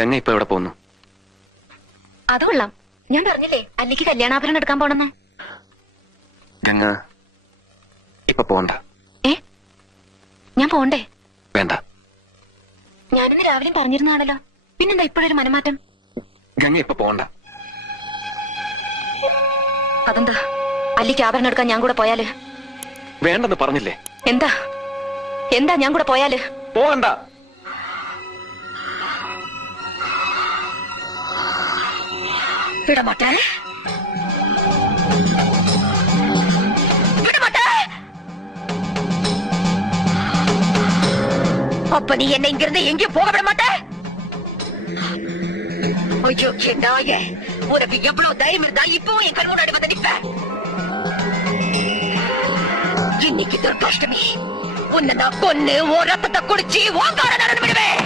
ഗംഗ ഇപ്പൊ എവിടെ പോകുന്നു? അത് കൊള്ളാം. ഞാൻ പറഞ്ഞില്ലേ അല്ലിക്ക് കല്യാണാഭരണം എടുക്കാൻ പോണെന്ന്. ഗംഗ ഇപ്പൊ പോണ്ട. ഞാൻ പോണ്ടേ? വേണ്ട. ഞാനിന്ന് രാവിലെ പറഞ്ഞിരുന്നാണല്ലോ, പിന്നെന്താ ഇപ്പോഴൊരു മനമാറ്റം? ഗംഗ ഇപ്പൊ പോണ്ട. അതെന്താ? അല്ലിക്ക് ആഭരണം എടുക്കാൻ ഞാൻ കൂടെ പോയാല്? വേണ്ടെന്ന് പറഞ്ഞില്ലേ? എന്താ എന്താ ഞാൻ കൂടെ പോയാല്? പോകണ്ട. വിടമാട്ടെ. அப்ப நீ என்ன இங்கிருந்து எங்கேயும் போக விட மாட்ட? ஐயோ நாயே, உனக்கு எவ்வளவு தைரியம் இருந்தா இப்பவும் என் கண் முன்னாடி வந்து நிப்ப? இன்னைக்கு துர்காஷ்டமி, உன்னை நான் கொன்னு ஓ ரத்தத்தை குடிச்சு ஓங்கார நடந்து விடுவேன்.